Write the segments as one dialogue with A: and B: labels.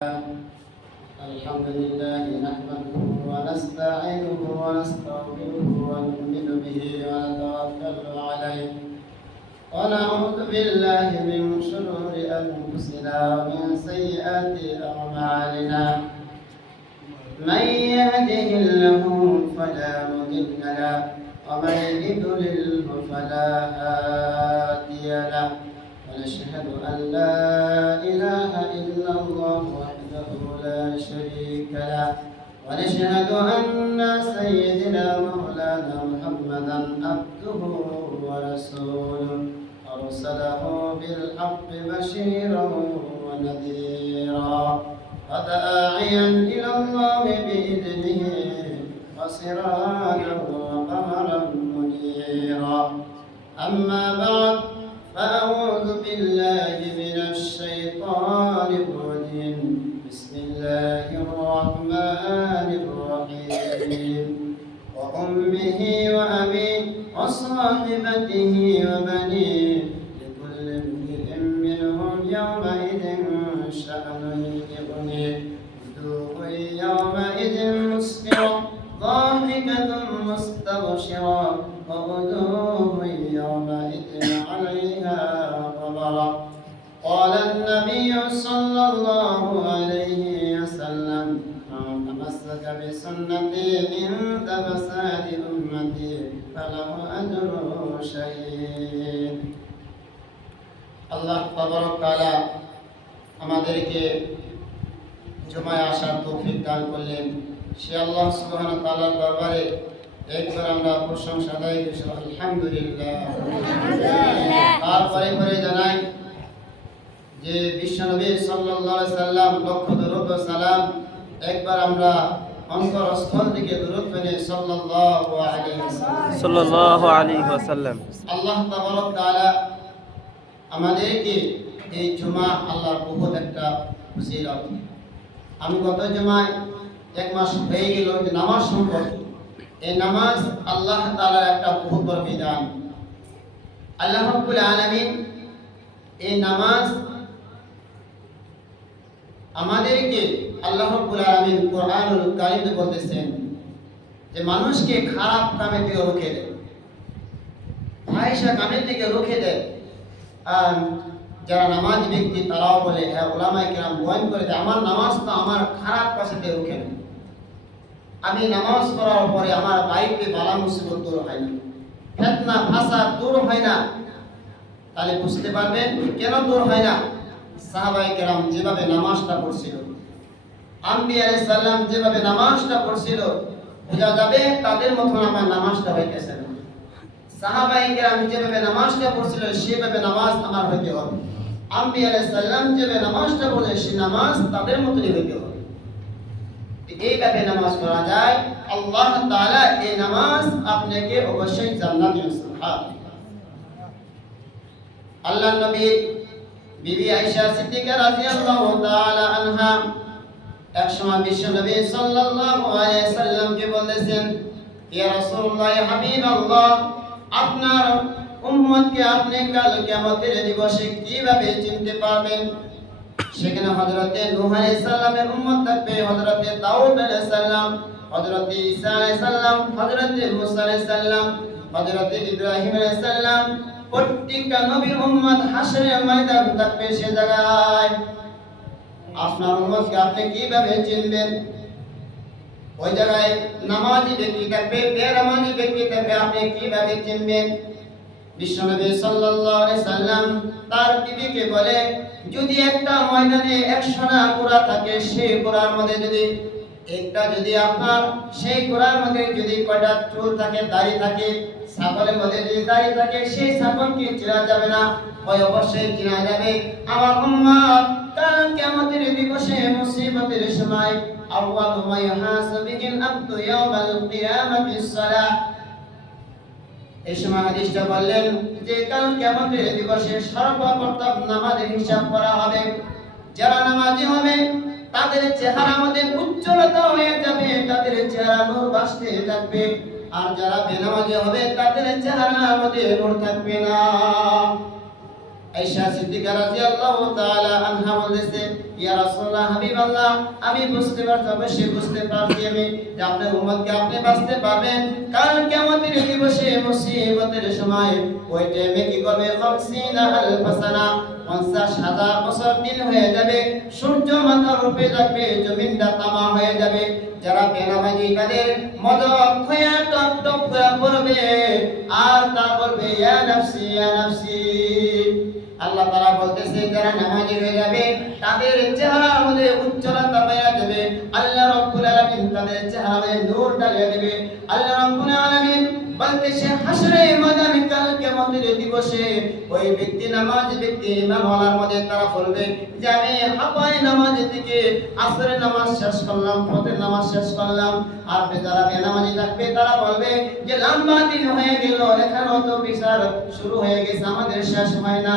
A: الحمد لله نحمده ونستعينه ونستغفره ونؤمن به ونتوكل عليه. ونعوذ بالله من شرور أنفسنا ومن سيئات أعمالنا. من يهده الله فلا مضل له ومن يضلله فلا هادي له. ونشهد أن لا إله إلا الله وحده لا شريك له. ونشهد أن سيدنا مولانا محمدا عبده ورسوله. أرسله بالحق بشيرا ونذيرا. وداعيا إلى الله بإذنه وسراجا وقمرا منيرا. أما بعد الله الرحمن الرحيم. وأمه وأبيه وصاحبته وبنيه لكل امرئ منهم يومئذ شأن يغنيه. وجوه يومئذ مسفرة ضاحكة مستبشرة ووجوه يومئذ عليها غبرة قال النبي صلى الله فله أجر شهيد আল্লাহ তবরক তাআলা আমাদেরকে জমায় আসার তৌফিক দান করলেন সে আল্লাহ সুবহানাহু ওয়া তাআলার দরবারে একবার আমরা প্রশংসা আদায় করি আলহামদুলিল্লাহ তারপরে পরে জানাই যে বিশ্বনবী সাল্লাল্লাহু আলাইহি সাল্লাম লক্ষ দরুদ ও সালাম একবার আমরা অন্তরস্থল থেকে দরুদ পেনে সাল্লাল্লাহু আলাইহি ওয়াসাল্লাম
B: সাল্লাল্লাহু আলাইহি ওয়াসাল্লাম
A: আল্লাহ তাবারক তাআলা আমাদেরকে এই জুমা আল্লাহর বহুত একটা ফজিলত আমি গত জুমায় এক মাস হয়ে গেল যে নামাজ সম্পর্কে। এই নামাজ আল্লাহ তাআলার একটা বহুত বড় বিধান। আল্লাহ রাব্বুল আলামিন এই নামাজ আমাদেরকে আল্লাহ আলামিন কোরআনুল বলতেছেন যে মানুষকে খারাপ রুখে দেয়। কামের রুখে দেয়। আর যারা নামাজ ব্যক্তি, তারাও বলে হ্যাঁ বয়ান করে যে আমার নামাজ তো আমার খারাপ কাছে দিয়ে রুখে নেয়। আমি নামাজ পড়ার পরে আমার বাড়িতে বালা মুসিবত দূর হয় না, ফেতনা ভাষা দূর হয় না। তাহলে বুঝতে পারবেন কেন দূর হয় না? সাহাবাই কেরাম যেভাবে নামাজটা পড়ছিল। আম্বি আলাইহিস সালাম যেভাবে নামাজটা পড়ছিল, বোঝা যাবে তাদের মতন আমার নামাজটা হইতেছে না। সাহাবাই কেরাম যেভাবে নামাজটা পড়ছিল, সেভাবে নামাজ আমার হইতে হবে। আম্বি আলাইহিস সালাম যেভাবে নামাজটা পড়ে সেই নামাজ তাদের মতনই হইতে হবে। এইভাবে নামাজ পড়া যায়। আল্লাহ তাআলা এই নামাজ আপনাকে অবশ্যই জান্নাত সুবহানাল্লাহ। আল্লাহ নবী বিবি আয়েশা সিদ্দিকা রাদিয়াল্লাহু তাআলা আনহা একসময় বিশ্ব নবী সাল্লাল্লাহু আলাইহি সাল্লামকে বলেছেন, ইয়া রাসূলুল্লাহ হাবিবাল্লাহ, আপনার উম্মতকে আপনি কাল কিয়ামতের দিবসে কীভাবে চিনতে পারবেন? সেখানে হযরতে নূহ আলাইহিস সালামের উম্মত থাকবে, হযরতে দাউদ আলাইহিস সালাম, হযরতে ঈসা আলাইহিস সালাম, হযরতে মুসা আলাইহিস সালাম, হযরতে ইব্রাহিম আলাইহিস সালাম, প্রত্যেকটা নবীর উম্মত হাসরের ময়দান থাকবে সে জায়গায়। আপনার আপনি কীভাবে চিনবেন? ওই জায়গায় নামাজি ব্যক্তি থাকবে, বেনামাজি ব্যক্তি থাকবে, আপনি কীভাবে চিনবেন? বিশ্বনবী সাল্লাল্লাহু আলাইহি সাল্লাম তার বিবিকে বলে, যদি একটা ময়দানে 100 না ঘোড়া থাকে, সেই ঘোড়ার মধ্যে যদি একটা যদি আপনার, সেই ঘোড়ার মধ্যে যদি কয়টা চুল থাকে, দাড়ি থাকে, ছাগলের মধ্যে যদি দাড়ি থাকে, সেই ছাগলকে চেনা যাবে না? ওই অবশ্যই চেনা যাবে। আমার উম্মত কিয়ামতের দিবসে মুসিবতের সময় আউয়াল মা ইউহাসাবিল আবদু ইয়াওমাল কিয়ামাতি সালাহ এই সময় হাদিসটা বললেন যে কাল কিয়ামতের দিবসে সর্বপ্রথম নামাজের হিসাব করা হবে। যারা নামাজি হবে, তাদের চেহারা মধ্যে উজ্জ্বলতা হয়ে যাবে, তাদের চেহারা নূর বাসতে থাকবে। আর যারা বেনামাজি হবে, তাদের চেহারার মধ্যে নূর থাকবে না। সূর্য মাথার উপরে থাকবে, জমিনটা তামা হয়ে যাবে। যারা বেনামাজি তাদের মদক হয়ে টপ টপ করে আর তা বলবে আল্লাহ তারা বলতেছে, যারা নামাজি হয়ে যাবে, তাদের চেহারার মধ্যে উজ্জ্বলতা পাইয়া যাবে। আল্লাহ রব্বুল আলামিন তাদের চেহারায় নূর ঢালিয়ে দেবে। আল্লাহ রাব্বুল আলামিন বলতেছে হাসরে ময়দান কাল কিয়ামতের দিবসে ওই ব্যক্তি নামাজ ব্যক্তি ইমাম হওয়ার মধ্যে তারা বলবে যে আমি হাপাই নামাজ থেকে আসরের নামাজ শেষ করলাম, ফজরের নামাজ শেষ করলাম। আর যারা বেনামাজি থাকবে, তারা বলবে যে লম্বা দিন হয়ে গেল এখনও তো বিচার শুরু হয়ে গেছে, আমাদের শেষ হয় না।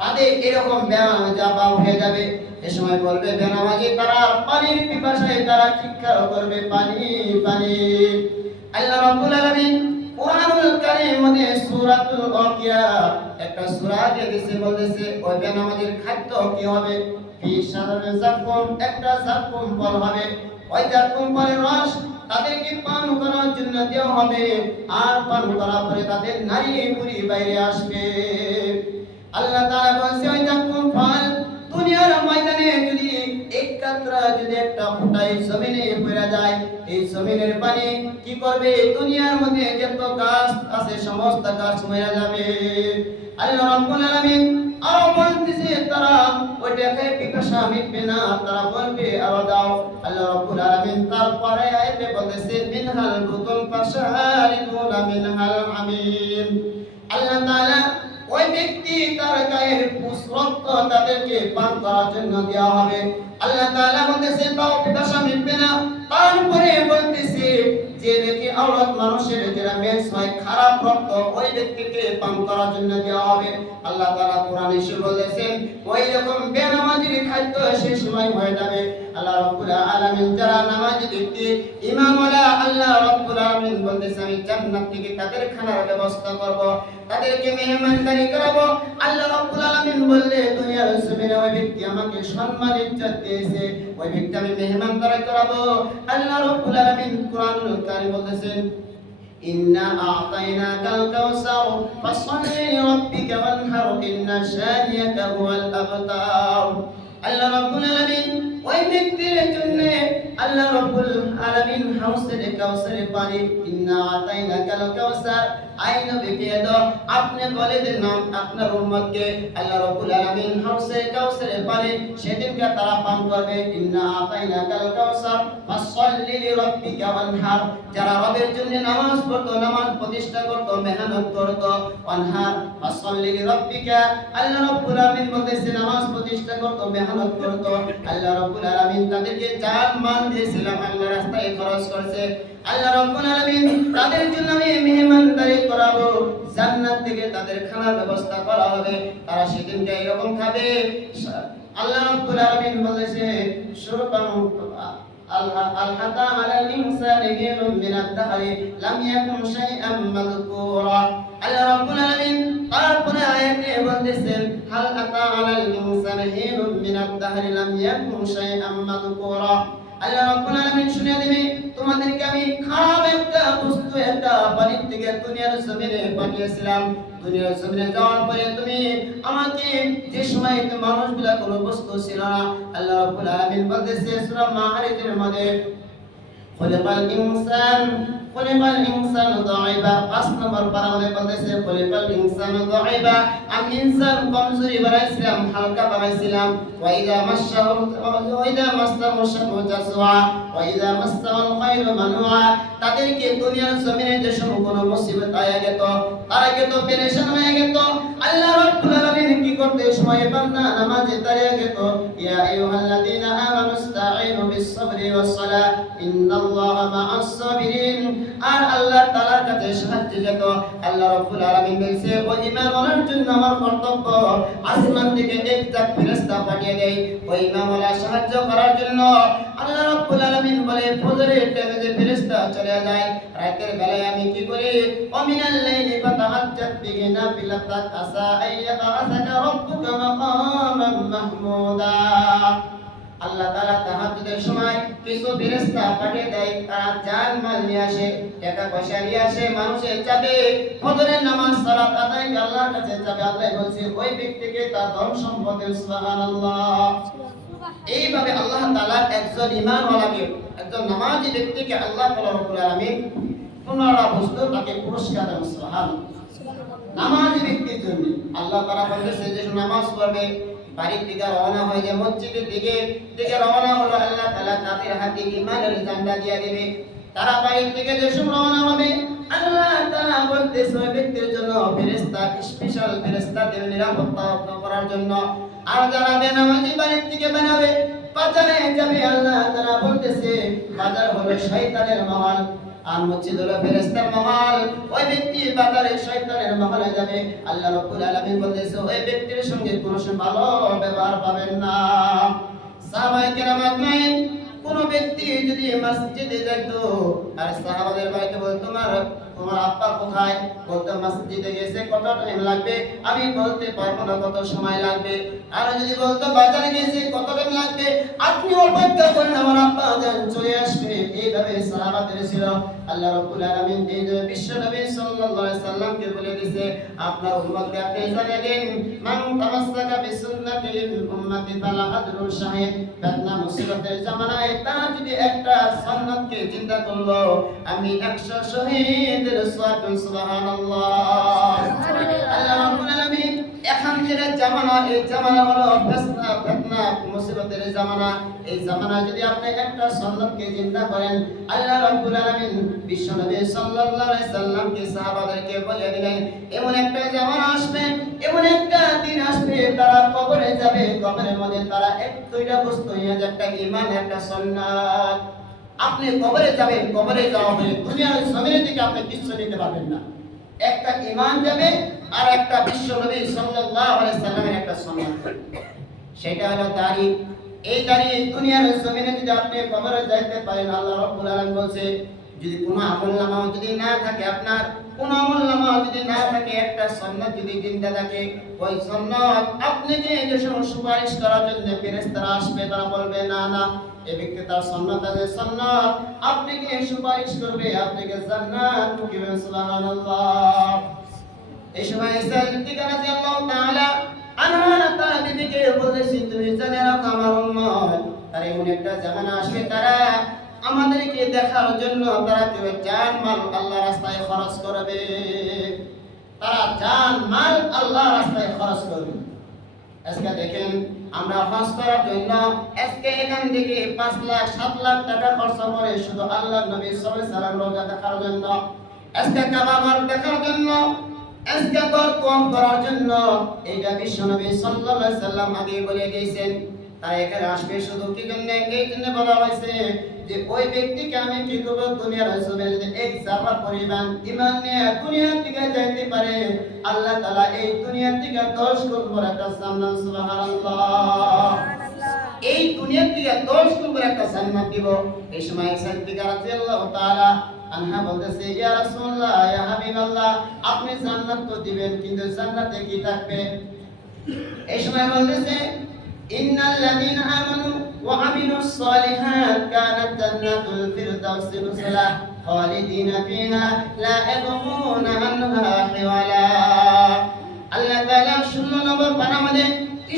A: তাদের এরকম ব্যায়াম হয়ে যাবে। এ সময় বলবে, বেনামাজি তারা পানির পিপাসায় তারা চিৎকার করবে, পানি পানি। আল্লাহ রাব্বুল আলামিন কোরআনুল কারীম সূরাতুল একটা সূরা দিয়ে দিয়েছে ওই বেনামাজির খাদ্য কি হবে? শাররে জাকুম একটা জাকুম ফল হবে। ওই জাকুম ফলের রস তাদেরকে পান করার জন্য দেওয়া হবে। আর পান করার পরে তাদের নারী পুরি বাইরে আসবে। আল্লাহ তাআলা জমিনের পানি কি করবে? দুনিয়ার মধ্যে যত গাছ আছে, সমস্ত গাছ মরে যাবে। আল্লাহ রাব্বুল আলামিন আরও বলতেছে, তারা ওইটাকে পিপাসা মিটবে না, তারা বলবে আরও দাও। আল্লাহ রাব্বুল আলামিন তারপরে আয়াতে বলতেছে, মিনহাল বুতুল ফাশারিবুনা মিনহাল হামিম আল্লাহ তাআলা ব্যক্তি তার গায়ের রক্ত তাদেরকে পান করার জন্য দেওয়া হবে। আল্লাহ তাআলা বলতেছে তাও পিপাসা মিটবে না। তারপরে বলতেছে যে নাকি আওলাদ মানুষের যেটা মেন্স হয়, খারাপ রক্ত ওই ব্যক্তিকে পান করার জন্য দেওয়া হবে। আল্লাহ তাআলা কোরআনে এসে বলেছেন, ওই রকম বেনামাজির খাদ্য সেই সময় হয়ে যাবে। আল্লাহ রাব্বুল আলামিন যারা নামাজি ব্যক্তি ইমামওয়ালা আল্লাহ রাব্বুল আলামিন বলতেছে, আমি জান্নাত থেকে তাদের খানার ব্যবস্থা করব, তাদেরকে মেহমানদারি করাবো। আল্লাহ রাব্বুল আলামিন বললে, দুনিয়ার জমিনে ওই ব্যক্তি আমাকে সম্মান ইজ্জত দিয়েছে। ওই ব্যক্তি আমি মেহমান দ্বারাই করাবো। আল্লাহ রব্বুল আলামিন কোরআনুল কারীম বলেছেন ইন্না আ'তাইনাকাল কাউসার ফাসল্লি লিরাব্বিকা ওয়ানহার ইন্না শানিয়াকা হুয়াল আবতার। আল্লাহ রব্বুল আলামিন ওই ব্যক্তির জন্য আল্লাহ রাব্বুল আলামিন হাউসের কাউসারের পানি ইন্না আতাইনাকাল কাউসার আই নবীকে দাও আপনি বলে দেন আপনার উম্মতকে আল্লাহ রাব্বুল আলামিন হাউসের কাউসারের পানি সেদিনকে তারা পান করবে ইন্না আতাইনাকাল কাউসার ফাসাল্লি লিরাব্বিকা ওয়ানহার যারা রবের জন্য নামাজ পড়তো, নামাজ প্রতিষ্ঠা করতো, মেহনত করতো, ওয়ানহার ফাসাল্লি লিরাব্বিকা আল্লাহ রাব্বুল আলামিন বলতেছে, নামাজ প্রতিষ্ঠা করতো, মেহনত করতো আল্লাহ রাব্বুল আলামিন তাদেরকে জান মান দিয়েছিলাম, আল্লাহ রাস্তায় খরচ করছে। আল্লাহ রব্বুল আলামিন তাদের জন্য আমি মেহমানদারি করাবো। জান্নাত থেকে তাদের খানার ব্যবস্থা করা হবে। তারা সেদিনকে এরকম খাবে। আল্লাহ রব্বুল আলামিন বলেছে সুরপান الحق على الإنسان حين من الدهر لم يكن شيئا مذكورا আল্লাহ রাব্বুল আলামিন তারপরে আয়াতে বলতেছেন হাল আতা আলাল ইনসানি হিনুম মিনাদ দাহরি লাম ইয়াকুন শাইআম মাযকুরা আল্লাহ রাব্বুল আলামিন শুনিয়ে দিবে, তোমাদেরকে আমি খারাপ একটা বস্তু, একটা পানির থেকে দুনিয়ার জমিনে পাঠিয়েছিলাম। দুনিয়ার জমিনে যাওয়ার পরে তুমি আমাকে যে সময় মানুষগুলা কোনো বস্তু ছিল না, আল্লাহ রাব্বুল আলামিন বলতেছে, সূরা মাআরিজের মধ্যে خلق الإنسان خلق الإنسان ضعيفا পাঁচ নম্বর পারা মধ্যে বলতেছে خلق الإنسان ضعيفا আমি ইনসান কমজোরি বানাইছিলাম হালকা বানাইছিলাম وإذا مسه وإذا مسه الشر جزوعا وإذا مسه الخير منوعا তাদেরকে দুনিয়ার জমিনে যে সব কোনো মুসিবত আয়া গেত তারা গেত পেরেশান হয়ে গেত আল্লাহ রাব্বুল আলামিন কি করতে সময় বান্দা নামাজে দাঁড়িয়ে গেত ইয়া আইয়ুহাল্লাযীনা আমানু ইসতাঈনু বিস-সাবরি ওয়াস-সালাহ, ইন্নাল্লাহা মা'আস-সাবিরিন। আর আল্লাহ তাআলার কাছে সাহায্য যেত আল্লাহ রাব্বুল আলামিন বলছে ওই ইমাম জন্য আমার কর্তব্য আসমান থেকে একটা ফেরেশতা পাঠিয়ে দেই। ওই ইমাম সাহায্য করার জন্য। আল্লাহ রাব্বুল আলামিন বলে, ফজরের টাইমে যে ফেরেশতা চলে যায়, রাতের বেলায় আমি কি করি? ওমিনাল লাইলি ফাতাহাজ্জাত বিহি নাফিলাতাক আসা আইয়াবাসাকা রাব্বুকা মাকামান মাহমুদা। আল্লাহ তাআলা তাহাজ্জুদের সময় কিছু ফেরেশতা পাঠিয়ে দেয়, তারা জান মাল নিয়ে আসে, টাকা পয়সা নিয়ে আসে, মানুষের চাবে ফজরের নামাজ, সালাত আদায় আল্লাহর কাছে চাবে আল্লাহ বলছে, ওই ব্যক্তিকে তার ধন সম্পদের সুবহানাল্লাহ। এইভাবে আল্লাহ তাআলা একজন ঈমানওয়ালাকে, একজন নামাজি ব্যক্তিকে আল্লাহ তাআলা রব্বুল আলামিন পনেরোটা বস্তু তাকে পুরস্কার দেন, সুবহানাল্লাহ। নামাজি ব্যক্তির জন্য। আল্লাহ তারা বলতেছে যে নামাজ পড়বে, বাড়ির দিকে রওনা হয়ে যে মসজিদের দিকে দিকে রওনা হলো আল্লাহ তাআলা, তাদের হাতে ইমানের ঝান্ডা দিয়ে দেবে। তারা বাড়ির থেকে যে রওনা হবে, আল্লাহ তাআলা বলতেছে ওই ব্যক্তির জন্য ফেরেশতা স্পেশাল ফেরেশতা দেবে নিরাপত্তা করার জন্য। আর যারা বেনামাজি বাড়ির থেকে বেরাবে, বাজারে যাবে, আল্লাহ তাআলা বলতেছে, বাজার হলো শয়তানের মহল। আর মসজিদ হলো ফেরেশতার মহল। ওই ব্যক্তি বাজারে শয়তানের মহলে যাবে। আল্লাহ রাব্বুল আলামিন বলেছে ওই ব্যক্তির সঙ্গে কোনো ভালো ব্যবহার পাবেন না। সাহাবায়ে কেরাম আজমাইন, কোন ব্যক্তি যদি মসজিদে যাইতো, আর সাহাবাদের বাড়িতে বলতো, তোমার তোমার আব্বা কোথায়? বলতো মসজিদে গেছে, কত টাইম লাগবে? আমি বলতে পারব না কত সময় লাগবে। আর যদি বলতো, বাজারে গেছে, কত টাইম লাগবে? আপনি অপেক্ষা করেন, আমার আব্বা যেন চলে আসবে। এইভাবে সাহাবাদের ছিল। আল্লাহ রাব্বুল আলামিন এই যে বিশ্ব নবী সাল্লাল্লাহু আলাইহি সাল্লামকে বলে দিয়েছে আপনার উম্মতকে আপনি জানিয়ে দিন। মান তামাসসাকা বিসুন্নতি উম্মতি ফালা আদরু শাহিদ। ফিতনা, মুসিবতের জামানায় তারা যদি একটা সুন্নতকে চিন্তা করল, আমি 100 শহীদের এমন একটা জামানা আসবে, এমন একটা দিন আসবে, তারা কবরে যাবে, কবরের মধ্যে তারা এক দুইটা বস্তু একটা ঈমান, একটা সুন্নাত। আপনি কবরে যাবেন, কবরে যাওয়া হবে। দুনিয়ার জমিনের দিকে আপনি কিছু নিতে পারবেন না। একটা ঈমান যাবে আর একটা বিশ্বনবী সাল্লাল্লাহু আলাইহি সাল্লামের একটা সুন্নাত সেটা হলো দাড়ি। এই দাড়ি দুনিয়ার জমিনে যদি আপনি কবরে যাইতে পারেন, আল্লাহ রাব্বুল আলামিন বলছে, যদি কোনো আমল নামা যদি না থাকে, আপনার কোন আমল নামা যদি না থাকে, একটা সুন্নাত যদি জিন্দা থাকে, ওই সুন্নাত আপনি যে যে সুপারিশ করার জন্য ফেরেশতারা আসবে, তারা বলবে, না না এই ব্যক্তি তার সুন্নাত আছে আপনি কি সুপারিশ করবে? আপনাকে জান্নাত সুবহানাল্লাহ। এই সময় তাআলা তার বিবিকে বলেছি তুমি জেনে রাখো আমার উম্মত। তার এমন একটা জামানা আসবে, তারা আমাদেরকে দেখার জন্য তারা কেউ জান মাল আল্লাহ রাস্তায় খরচ করবে। তারা জান মাল আল্লাহ রাস্তায় খরচ করবে। আজকে দেখেন আমরা হজ করার জন্য আজকে এখান থেকে পাঁচ লাখ, সাত লাখ টাকা খরচ করে শুধু আল্লাহ নবী সবাই সাল্লাম রোজা দেখার জন্য, আজকে কাবা দেখার জন্য, আজকে কম করার জন্য এটা বিশ্ব নবী সাল্লাহ সাল্লাম আগে বলে দিয়েছেন। তাই এখানে আসবে শুধু কি জন্য এই জন্য বলা হয়েছে যে ওই ব্যক্তিকে আমি কি করব দুনিয়ার জমিনে যদি এক জাফা পরিমাণ ইমান নিয়ে দুনিয়ার দিকে যাইতে পারে, আল্লাহ তাআলা এই দুনিয়ার দিকে 10 গুণ বড় একটা সুবহানাল্লাহ। এই দুনিয়ার দিকে 10 গুণ বড় একটা দিব। এই সময় আনহা বলতেছে, ইয়া রাসূলুল্লাহ, ইয়া হাবিবাল্লাহ, আপনি জান্নাত তো দিবেন, কিন্তু জান্নাতে কি থাকবে? এই সময় বলতেছে ইন্নাল লাযিনা আমানু ওয়া আমিলুস সালিহাত কানাত জান্নাতুল ফিরদাউসি নুজলা খালিদিনা ফিহা লা ইয়াবগুনা আনহা হিওয়ালা। আল্লাহ তাআলা 16 নম্বর পারা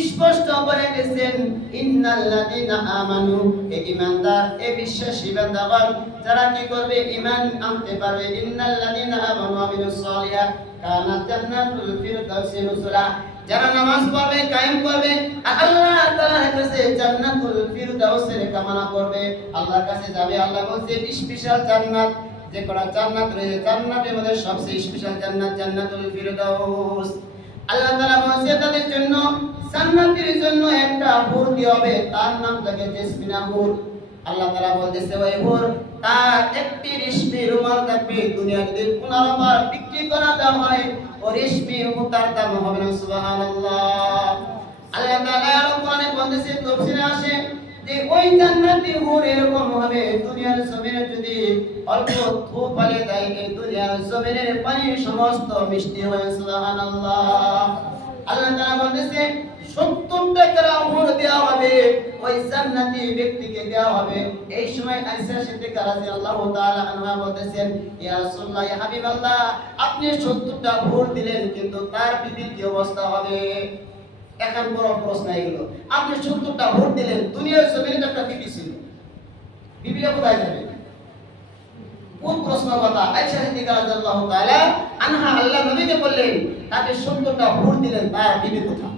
A: স্পষ্ট বলে গেছেন ইন্নাল লাযিনা আমানু এই ঈমানদার এই বিশ্বাসী বান্দাগণ, যারা কি করবে? ঈমান আনতে পারবে। ইন্নাল লাযিনা আমানু ওয়া আমিলুস সালিহাত কানাত জান্নাতুল ফিরদাউসি নুজলা যারা নামাজ পড়বে, কায়েম করবে, আর আল্লাহ তাআলার কাছে জান্নাতুল ফিরদাউসের কামনা করবে। আল্লাহর কাছে যাবে, আল্লাহ বলছে, স্পেশাল জান্নাত, যে কটা জান্নাত রয়েছে, জান্নাতের মধ্যে সবচেয়ে স্পেশাল জান্নাত জান্নাতুল ফিরদাউস। আল্লাহ তাআলা বলছে, তাদের জন্য, জান্নাতের জন্য একটা হুর দিয়ে হবে, তার নাম থাকে জেসমিনা হুর। আল্লাহ তাআলা বলতেছে, ওই হুর, তার একটি রেশমি রুমাল থাকবে দুনিয়া যদি পুনরাবার বিক্রি করা দেওয়া হয় রেশমি মুতার দাম হবে সুবহানাল্লাহ আল্লাহ তাআলা কোরআনে বলতেছে তাফসীরে আসে যে ওই জান্নাতি হুর এরকম হবে দুনিয়ার জমিনে যদি অল্প এই দুনিয়ার জমিনের পানি সমস্ত মিষ্টি হয়ে সুবহানাল্লাহ আল্লাহ তাআলা সত্তর টাকার আমর দেওয়া হবে, ওই জান্নাতি ব্যক্তিকে দেওয়া হবে। এই সময় আয়েশা সিদ্দিকা রাদিয়াল্লাহু তাআলা আনহা ইয়া রাসূলুল্লাহ, ইয়া হাবিবাল্লাহ, আপনি 70টা ভোট দিলেন, কিন্তু তার বিবির কি অবস্থা হবে? এখন বড় প্রশ্ন এগুলো। আপনি 70টা ভোট দিলেন, দুনিয়ার জমিনে একটা বিবি ছিল। বিবিটা কোথায় যাবে? কোন প্রশ্ন কথা? আয়েশা সিদ্দিকা রাদিয়াল্লাহু তাআলা আনহা আল্লাহ নবীকে বললেন তাকে 70টা ভোট দিলেন, তার বিবি কোথায়?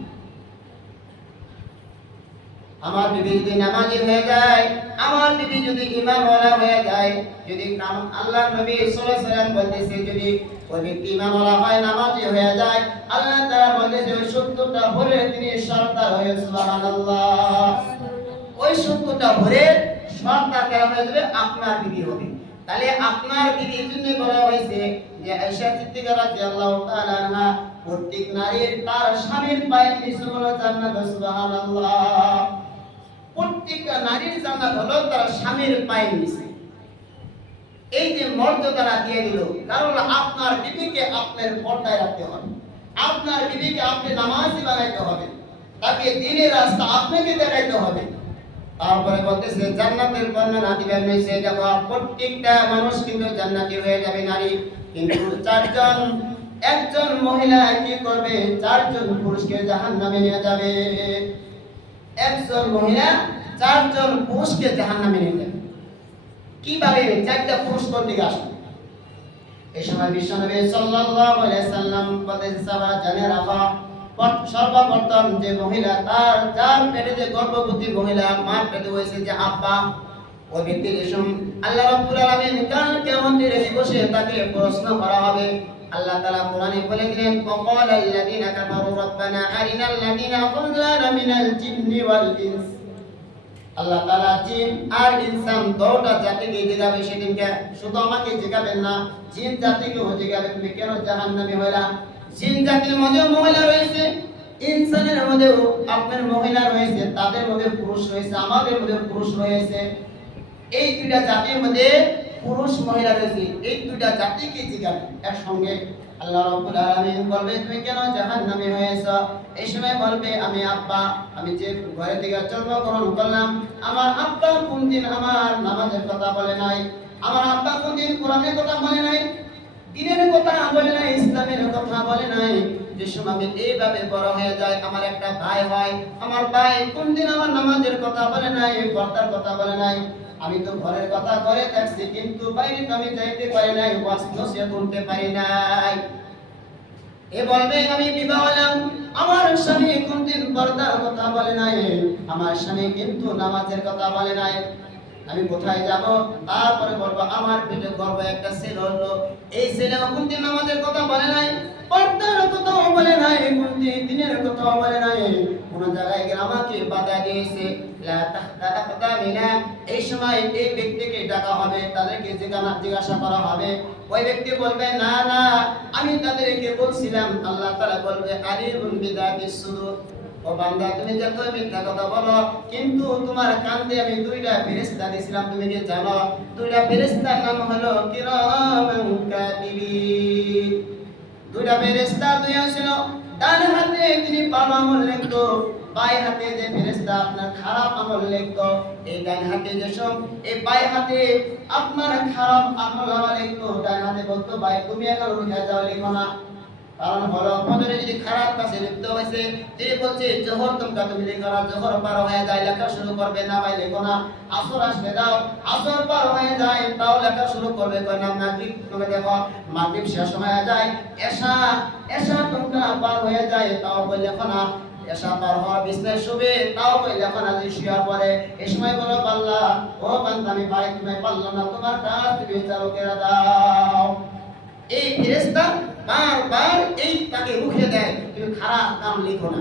A: আমার বিবি যদি নামাজি হয়ে যায়, আমার বিবি যদি ইমামওয়ালা হয়ে যায়, যদি কাম- আল্লাহ নবী সাল্লাল্লাহু আলাইহি বলতেছে, যদি ওই ব্যক্তি ইমামওয়ালা হয়, নামাজি হয়ে যায়, আল্লাহ তাআলা বলতেছে, ওই সত্যটা ভরে তিনি সর্দার হয়ে সুবহানাল্লাহ। ওই সত্যটা ভরে সর্দার কেন হয়ে যাবে? আপনার বিবি হবে। তাহলে আপনার বিবি এই জন্য বলা হয়েছে যে আয়েশা সিদ্দিকা রাদিয়াল্লাহু তাআলা আনহা প্রত্যেক নারীর তার স্বামীর পায়ের নিচে হলো জান্নাত, সুবহানাল্লাহ। প্রত্যেকটা নারীর জান্নাত হলো তার স্বামীর পায়ের নিচে। এই যে মর্যাদাটা দিয়ে দিল, কারণ আপনার বিবিকে আপনার পর্দায় রাখতে হবে। আপনার বিবিকে আপনি নামাজি বানাইতে হবে। তাকে দিনের রাস্তা আপনাকে দেখাইতে হবে। তারপরে বলতেছে, জান্নাতের বর্ণনা দিবেন হয়েছে দেখো, প্রত্যেকটা মানুষ কিন্তু জান্নাতি হয়ে যাবে নারী। কিন্তু চারজন, একজন মহিলা কি করবে? চারজন পুরুষকে জাহান্নামে নিয়ে যাবে। একজন মহিলা, চারজন পুরুষকে জাহান্নামে নিয়ে যাবে কীভাবে চারটা পুরুষ কোন দিকে আসবে? এই সময় বিশ্বনবী সাল্লাল্লাহু আলাইহি সাল্লাম বলেন সাবা জানে রাখা সর্বপ্রথম যে মহিলা, তার যার পেটে যে গর্ভবতী মহিলা, মার পেটে হয়েছে যে আব্বা ওই ব্যক্তি যেসম আল্লাহ রাব্বুল আলামিন কাল কিয়ামতের দিবসে তাকে প্রশ্ন করা হবে আল্লাহ তাআলা কোরআনে বলে দিলেন وقال الذين كفروا ربنا أرنا الذين أضلنا من الجن والإنس আল্লাহ তাআলা জিন আর ইনসান দুটো জাতিকে জিগাবে সেদিনকে শুধু আমাকে জিগাবেন না জিন জাতিকেও জিগাবে তুমি কেন জাহান্নামী হইলা জিন জাতির মধ্যেও মহিলা রয়েছে ইনসানের মধ্যেও আপনার মহিলা রয়েছে তাদের মধ্যে পুরুষ রয়েছে আমাদের মধ্যে পুরুষ রয়েছে এই দুইটা জাতির মধ্যে পুরুষ মহিলা রয়েছে, এই দুইটা জাতিকে জিগাবে একসঙ্গে আল্লাহ রাব্বুল আলামিন বলবে, তুমি কেন জাহান্নামী হয়েছ এই সময় বলবে, আমি আব্বা, আমি যে ঘরে থেকে জন্মগ্রহণ করলাম, আমার আব্বা কোনদিন আমার নামাজের কথা বলে নাই, আমার আব্বা কোন দিন কোরআনের কথা বলে নাই, দিনের কথা বলে নাই, ইসলামের কথা বলে নাই, যে সময় আমি এইভাবে বড় হয়ে যায় আমার একটা ভাই হয়, আমার ভাই কোনদিন আমার নামাজের কথা বলে নাই, পর্দার কথা বলে নাই আমি তো ঘরের কথা করে থাকছি, কিন্তু বাইরে আমি যাইতে পারি নাই, ওয়াজ নসিহত করতে পারি নাই। এ বলবে, আমি বিবাহ হলাম। আমার স্বামী কোনদিন পর্দার কথা বলে নাই। আমার স্বামী কিন্তু নামাজের কথা বলে নাই। আমি কোথায় যাব? তারপরে বলব, আমার পেটে গর্ব একটা ছেলে হলো। এই ছেলে কোনদিন নামাজের কথা বলে নাই। পর্দার বলে নাই বলে নাই। কোন জায়গায় গিয়ে আমাকে বাধা দিয়েছে এই সময় এই ব্যক্তিকে হবে, তাদেরকে জিজ্ঞাসা করা হবে। ওই ব্যক্তি বলবে, না না, আমি তাদেরকে বলছিলাম। আল্লাহ তাআলা বলবে সুদূর। ও বান্দা, তুমি যত মিথ্যা কথা বলো, কিন্তু তোমার কান্দে আমি দুইটা ফেরেশতা দিয়েছিলাম, তুমি কি জানো? দুইটা ফেরেশতার নাম হলো কিরামান কাতিবিন। দুইটা ফেরেশতা দুই ছিল ডান হাতে তিনি পাপ আমল লিখতো বাই হাতে যে ফেরেস্তা আপনার খারাপ আমল লেখত, এই ডান হাতে যে সব, এই বাই হাতে আপনার খারাপ আমল আমল লিখতো, ডান হাতে বলতো, ভাই, তুমি এখন উঠে যাও লিখো না। কারণ হলো, ফজরে যদি খারাপ কাছে লিখতে হয়েছে, তিনি বলছে, জোহর তোমরা তুমি লেখো জোহর পার হয়ে যায়, লেখা শুরু করবে না ভাই লেখো না, আসর আসতে দাও আসর পার হয়ে যায়, তাও লেখা শুরু করবে, কয় না, মাগরিব তুমি দেখো, মাগরিব শেষ হয়ে যায়, এশা এশা তোমরা পার হয়ে যায়, তাও বই লেখো না, এশা পার হওয়া বিছনায় শুবে তাও বই লেখো না, যে শুয়া পড়ে এই সময় বলো পাল্লা, ও বান্দা, আমি ভাই তুমি পারল না, তোমার কাজ তুমি চালু দাও। এই ফেরেশতা বারবার এই তাকে রুখে দেয় তুমি খারাপ কাম লিখো না।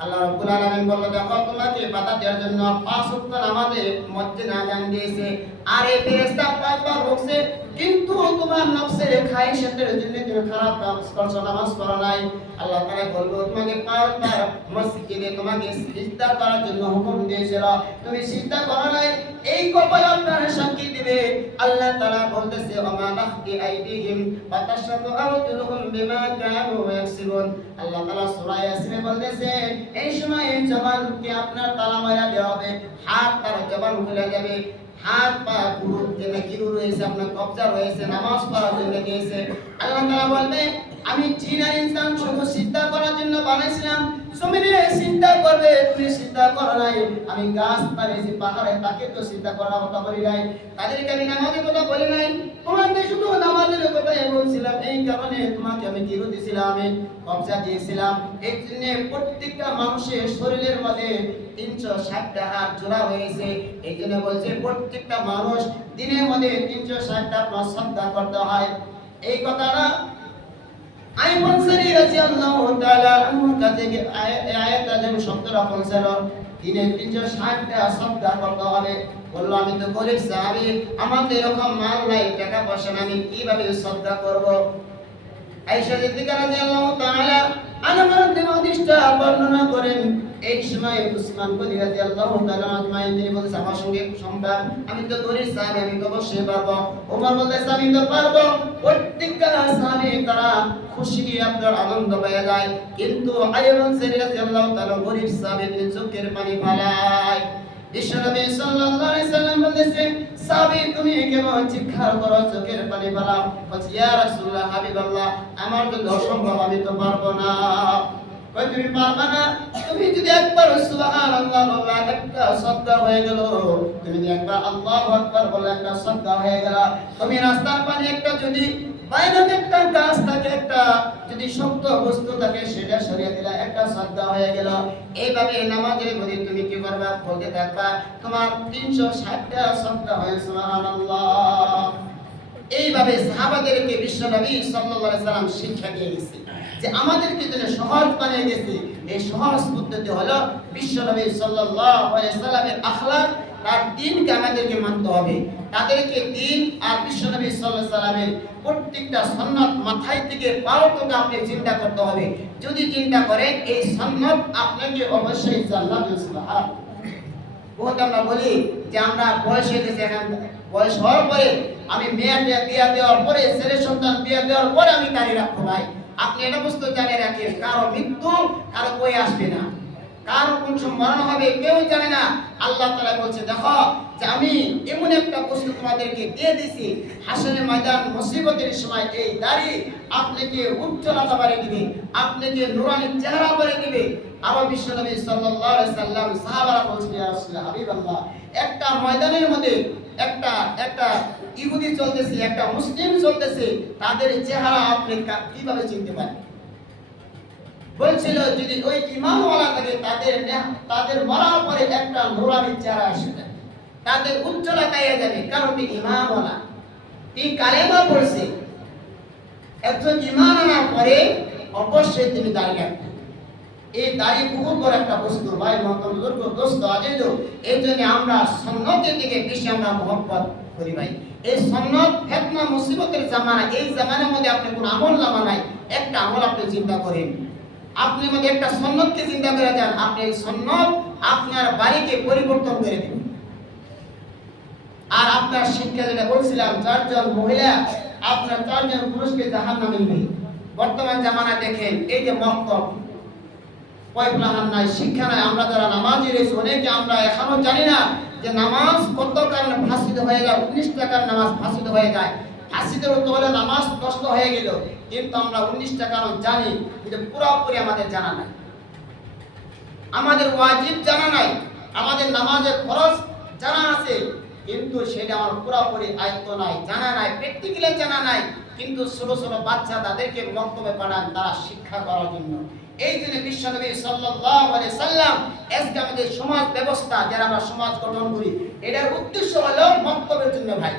A: আল্লাহ রাব্বুল আলামিন বলল, দেখো, তোমাকে বাধা দেওয়ার জন্য পাঁচ সপ্তাহ আমাদের মধ্যে না জান দিয়েছে। আর এই ফেরেশতা পাঁচবার বকছে কিন্তু তোমার নফসের খায়েশের জন্য তুমি খারাপ কাজ করছ, নামাজ পড়ো নাই। আল্লাহ তাআলা বলব তোমাকে পাঁচবার মসজিদে তোমাকে সিজদা করার জন্য হুকুম দিয়েছিল। তুমি সিজদা করো নাই, এই কপাল আপনার সাক্ষী দিবে। আল্লাহ তাআলা বলতেছে, ওমা নাহদি আইদিহিম ওয়া তাশহাদু আরজুলুহুম বিমা কানু ইয়াকসিবুন। আল্লাহ তাআলা সূরা ইয়াসিনে বলতেছে, এই সময় জবানকে আপনার তালা মারা দেওয়া হবে, হাত তার জবান খুলে যাবে। হাত পা পুরো যে গিরু রয়েছে আপনার কবজা রয়েছে নামাজ পড়ার জন্য দিয়েছে আল্লাহ তাআলা বলবে, আমি জিন আর ইনসান শুধু চিন্তা করার জন্য বানাইছিলাম এই কারণে প্রত্যেকটা মানুষের শরীরের মধ্যে তিনশো ষাটটা হাত জোড়া হয়েছে। এই জন্য বলছে, প্রত্যেকটা মানুষ দিনের মধ্যে তিনশো ষাটটা আপনার শ্রদ্ধা করতে হয়। এই কথাটা আমি বলছি রাদিয়াল্লাহু তাআলা আনহুর কাছে যে আয়াত আছে যেন শব্দটা পৌঁছালো তিনে তিনশো ষাটটা সবটা করতে হবে। বলল আমি তো গরিব সাহাবি আমার তো এরকম মাল নাই টাকা পয়সা নাই, কীভাবে শ্রদ্ধা করব? আয়েশা সিদ্দিকা রাদিয়াল্লাহু তাআলা বর্ণনা করেন। এই সময় উসমান গনি তিনি বলেছেন, আমার সঙ্গে আমি তো গরিব সাহাবী, আমি তো অবশ্যই পারব। ওমর বলতে আমি তো পারব। প্রত্যেকটা সাহাবী তারা খুশি আপনার আনন্দ পেয়ে যায়। কিন্তু আইয়ুব সিদ্দিক রাদিয়াল্লাহু তাআলা গরিব চোখের পানি ফালায়। বিশ্বনবী সাল্লাল্লাহু আলাইহি সাল্লাম সাহাবী, তুমি কেমন চিৎকার করো, চোখের পানি বলছি, ইয়া আমার আমি তো পারব না। তুমি যদি একবার সুবহানাল্লাহ একটা হয়ে গেল। তুমি যদি একবার আল্লাহু আকবার একটা হয়ে গেল। তুমি রাস্তার একটা যদি একটা গাছ থাকে, একটা যদি বস্তু থাকে, সেটা দিলে, একটা হয়ে গেল। এইভাবে নামাজের মধ্যে তুমি কি করবা? বলতে থাকবা, তোমার তিনশো ষাটটা শব্দ হয়ে সুবহানাল্লাহ। এইভাবে সাহাবাদেরকে বিশ্বনবী সাল্লাল্লাহু আলাইহি সাল্লাম শিক্ষা দিয়ে গেছে। যে আমাদেরকে যেন সহজ বানিয়ে গেছে এই সহজ পদ্ধতি হলো বিশ্বনবী সাল্লামের আখলাক, তার দিনকে আমাদেরকে মানতে হবে। তাদেরকে দিন আর বিশ্বনবী আলাইহি সাল্লামের প্রত্যেকটা সন্ন্যত মাথায় থেকে পাও থেকে আপনি চিন্তা করতে হবে। যদি চিন্তা করেন, এই সন্ন্যত আপনাকে অবশ্যই সুবহান বহুত আমরা বলি যে আমরা বয়স হয়ে এখন, বয়স হওয়ার পরে আমি মেয়ে বিয়ে দেওয়ার পরে, ছেলে সন্তান বিয়ে দেওয়ার পরে আমি দাঁড়িয়ে রাখব ভাই আপনি এটা বুঝতে জানে রাখেন, কারও মৃত্যু, কারও বই আসবে না। কার কোন মরণ হবে, কেউ জানে না। আল্লাহ তাআলা বলছে, দেখো যে আমি এমন একটা বস্তু তোমাদেরকে দিয়ে দিছি। হাসনের ময়দান মুসিবতের সময় এই দাড়ি আপনাকে উজ্জ্বলতা বাড়িয়ে দিবে, আপনাকে নুরানি চেহারা বাড়িয়ে দিবে। আবার বিশ্বনবী সাল্লাল্লাহু আলাইহি সাল্লাম সাহাবারা বলছেন ইয়া রাসূলুল্লাহ, হাবিবাল্লাহ, একটা ময়দানের মধ্যে একটা একটা ইহুদি চলতেছে, একটা মুসলিম চলতেছে, তাদের চেহারা আপনি কীভাবে চিনতে পারেন বলছিল যদি ওই ইমামওয়ালা থাকে, তাদের তাদের মরার পরে একটা নুরানি চেহারা আসে তাদের উজ্জ্বলতা এসে যাবে, কারণ তিনি ইমামওয়ালা। তিনি কালেমা পড়ছে। একজন ইমান আনার পরে অবশ্যই তিনি দাঁড়িয়ে রাখবেন এই দাড়ি বহুত বড় একটা বস্তু। ভাই মহতম দুর্গ দোস্ত আজিজ এই জন্য আমরা সন্ন্যতের দিকে বেশি আমরা মহব্বত ভাই এই সন্ন্যত, ফেতনা, মুসিবতের জামানা, এই জামানার মধ্যে আপনি আমল একটা আমল আপনি চিন্তা করেন। আপনি মধ্যে একটা সন্ন্যতকে চিন্তা করে যান, আপনি এই সন্ন্যত আপনার বাড়িকে পরিবর্তন করে আর আপনার শিক্ষা যেটা বলছিলাম, চারজন মহিলা, আপনার চারজন পুরুষকে জাহান নেই বর্তমান জামানা দেখেন, এই যে মক্তব পয়প্লাহান নাই, শিক্ষা নাই, আমরা যারা নামাজি রয়েছি, অনেকে আমরা এখনও জানি না যে নামাজ কত কারণে ফাঁসিতে হয়ে যায়, উনিশ টাকার নামাজ ফাঁসিতে হয়ে যায়। ফাঁসিতে হতে হলে নামাজ নষ্ট হয়ে গেল। কিন্তু আমরা উনিশ টাকা জানি কিন্তু পুরোপুরি আমাদের জানা নাই। আমাদের ওয়াজিব জানা নাই, আমাদের নামাজের খরচ জানা আছে, কিন্তু সেটা আমার পুরোপুরি আয়ত্ত নাই, জানা নাই প্র্যাকটিক্যালি জানা নাই। কিন্তু ছোট ছোট বাচ্চা তাদেরকে বক্তব্যে পাঠান, তারা শিক্ষা করার জন্য। এই জন্য বিশ্বনবী সাল্লাল্লাহু সাল্লাম, আজকে আমাদের সমাজ ব্যবস্থা, যারা আমরা সমাজ গঠন করি, এটার উদ্দেশ্য হলো বক্তব্যের জন্য ভাই।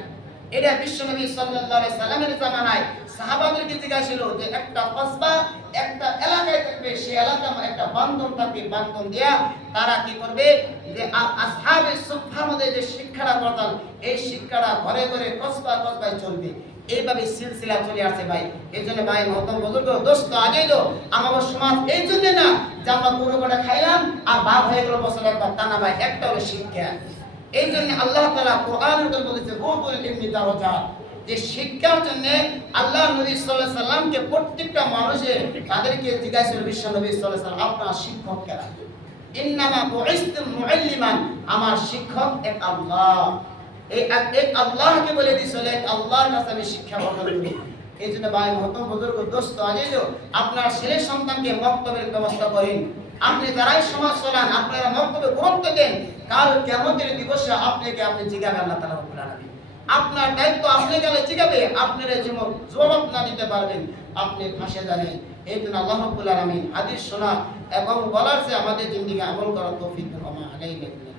A: এটা বিশ্বনবী সাল্লাল্লাহু সাল্লামের জামানায় সাহাবাদেরকে জিজ্ঞাসা ছিল যে একটা কসবা একটা এলাকায় থাকবে, সেই এলাকা একটা বান্ধন থাকবে বান্ধন দেয়া, তারা কি করবে? যে আ- আসহাবে সুফার মধ্যে যে শিক্ষাটা করতাম এই শিক্ষাটা ঘরে ঘরে কসবা কসবায় চলবে। এইভাবে সিলসিলা চলে আসে ভাই। এই জন্য ভাই, মহতম বুজুর্গ দোস্ত আগেই তো। আমাদের সমাজ এই জন্য না যে আমরা পুরো করে খাইলাম আর বাপ হয়ে গেল বছর একবার। তা না ভাই, একটা হলো শিক্ষা। এই জন্য আল্লাহ তাআলা কোরআনের মধ্যে বলেছে বহুতুল ইলমি দারজা। যে শিক্ষার জন্য আল্লাহ নবী আলাইহি সাল্লামকে প্রত্যেকটা মানুষের তাদেরকে জিজ্ঞাসা বিশ্ব নবী আলাইহি সাল্লাম, আপনার শিক্ষক কারা? ইন্নামা মুআল্লিমান আমার শিক্ষক এক আল্লাহ। আল্লাহকে বলে এক আল্লাহর কাছে আমি শিক্ষা এই জন্য ভাই বুজুর্গ, দোস্ত আপনার ছেলে সন্তানকে মক্তবের ব্যবস্থা করেন। আপনি সমাজ চলান, আপনারা মক্তবে গুরুত্ব দেন। কাল দিবসে আপনাকে আপনি আল্লাহ আলামিন। আপনার দায়িত্ব আপনি গেলে জিগাবে জবাব না দিতে পারবেন, আপনি ফাঁসে জানেন এই জন্য আল্লাহ রব্বুল আলামিন শোনা এবং বলার চেয়ে আমাদের জিন্দিগি আমল করার তৌফিক দান।